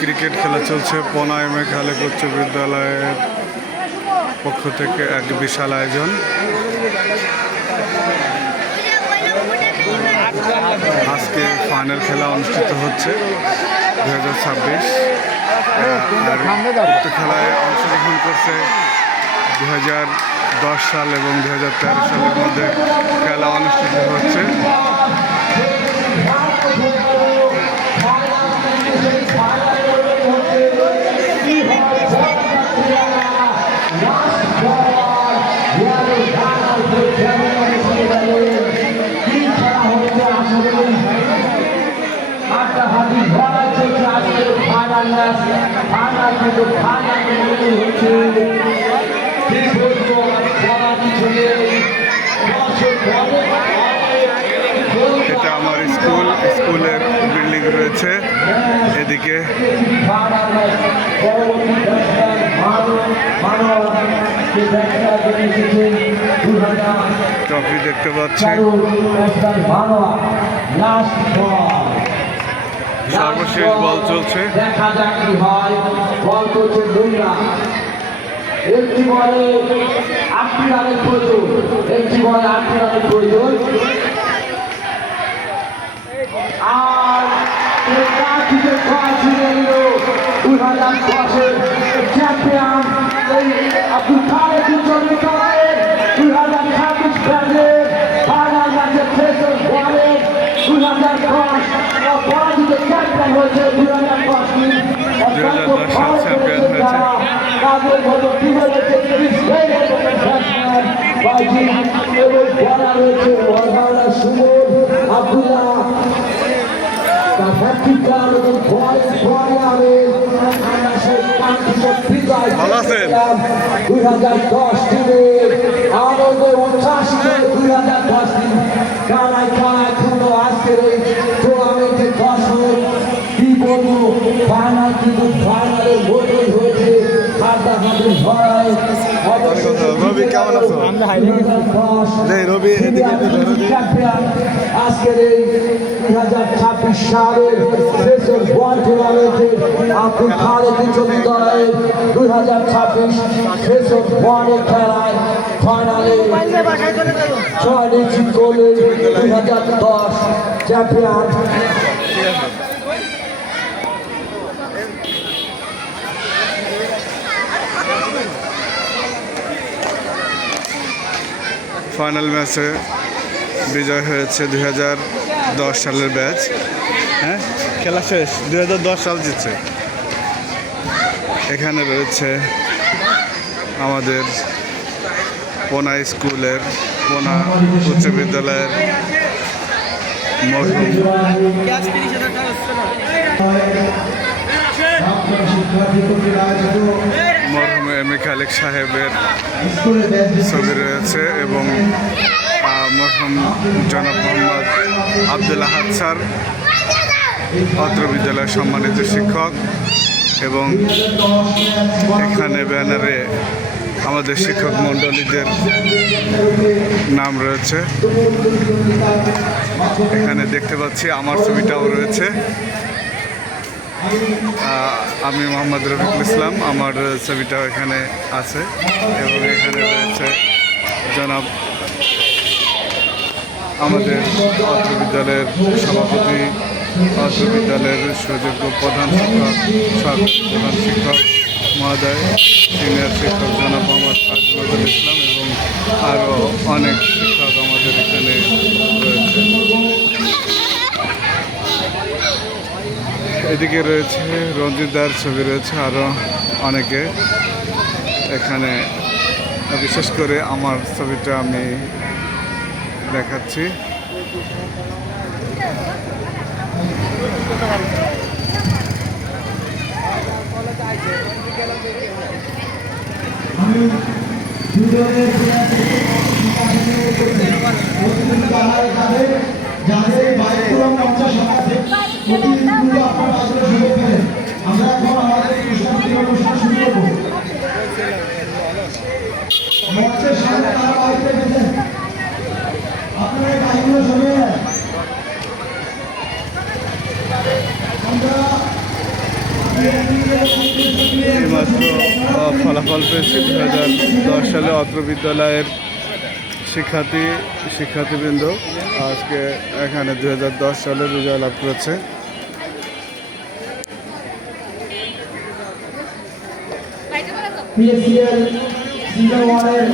Cricket খেলা চলছে। পোনা এম এ খালেক উচ্চ বিদ্যালয়ের পক্ষ থেকে এক বিশাল আয়োজন। আজকে ফাইনাল খেলা অনুষ্ঠিত হচ্ছে 2026। আর উক্ত খেলায় অংশগ্রহণ করছে 2010 সাল এবং 2013 সালের মধ্যে খেলা অনুষ্ঠিত হচ্ছে। এটা আমার স্কুলের বিল্ডিং রয়েছে এদিকে। ট্রফি দেখতে পাচ্ছি। সর্বশেষ বল চলছে। দেখা যাক কি হয়। বল চলছে 2 রান। একটি বলে 8টি রানের প্রয়োজন। একটি বলে 8টি রানের প্রয়োজন। আর ক্রিকেট ছিলেন 2010-এর চ্যাম্পিয়ন আব্দুল খালেক চৌধুরী 2026 ব্যাচের ফাইনাল ম্যাচে ফেসার বলে 2010 পরাজিত চ্যাম্পিয়ন হয়েছে 2010 সাল চ্যাম্পিয়ন হয়েছে। কাজের মতো টিমে রয়েছে ক্রিস গেইল ব্যাটসম্যান বাজি এবং বলার রয়েছে অলরাউন্ডার সুমন আব্দুল্লাহ। ভালো আছেন? 2010 টিমে আনন্দে উচ্ছ্বাসিত 2010 টিম কানায় কানায় পূর্ণ আজকের এই টুর্নামেন্টের দর্শক। কি বলবো, ফাইনাল কিন্তু ফাইনালের মতোই হয়েছে। হাড্ডাহাড্ডি লড়াই। রবি কেমন আছো? রবি আজকের এই 2026 সালের ফেসার বল টুর্নামেন্টে আব্দুল খালেক চৌধুরী দলের 2026 ফেসার বলের খেলায় ফাইনালে 6 নিশ্চিত করলেন 2010 চ্যাম্পিয়ন। ফাইনাল ম্যাচে বিজয় হয়েছে 2010 সালের ব্যাচ। হ্যাঁ, খেলা শেষ। 2010 সাল জিতছে। এখানে রয়েছে আমাদের পোনা স্কুলের, পোনা উচ্চ বিদ্যালয়ের মরহুম এম এ খালেক সাহেবের ছবি রয়েছে এবং মরহুম জনাব মোহাম্মদ আব্দুল আহাদ স্যার অত্র বিদ্যালয়ের সম্মানিত শিক্ষক। এবং এখানে ব্যানারে আমাদের শিক্ষক মণ্ডলীদের নাম রয়েছে। এখানে দেখতে পাচ্ছি আমার ছবিটাও রয়েছে। আমি মোহাম্মদ রফিকুল ইসলাম, আমার ছবিটাও এখানে আছে। এবং এখানে রয়েছে জনাব আমাদের অত্র বিদ্যালয়ের সভাপতি, অত্র বিদ্যালয়ের সুযোগ্য প্রধান শিক্ষক, সহকারী প্রধান শিক্ষক মহোদয়, সিনিয়র শিক্ষক জনাব মোহাম্মদ নজরুল ইসলাম এবং আরও অনেক শিক্ষক আমাদের এখানে রয়েছে। এদিকে রয়েছে রঞ্জিতদার ছবি রয়েছে, আরও অনেকে এখানে। বিশেষ করে আমার ছবিটা আমি দেখাচ্ছি। যাদের বাইকুলম 50 আছে প্রতিদিনগুলো আপনারা আসলে সুযোগ পেলেন। আমরা এখন আমাদের অনুষ্ঠান শুরু করবো। মঞ্চের সামনে তারা বাড়িতে গেছেন, আপনারা এই বাইকগুলো সরিয়ে নেন। আমরা এইমাত্র ফলাফল পেয়েছি 2010 সালে অত্র বিদ্যালয়ের শিক্ষার্থীবৃন্দ আজকে এখানে 2010 সালে রেজাল্ট লাভ করেছে। PSCL সিজন 1 এর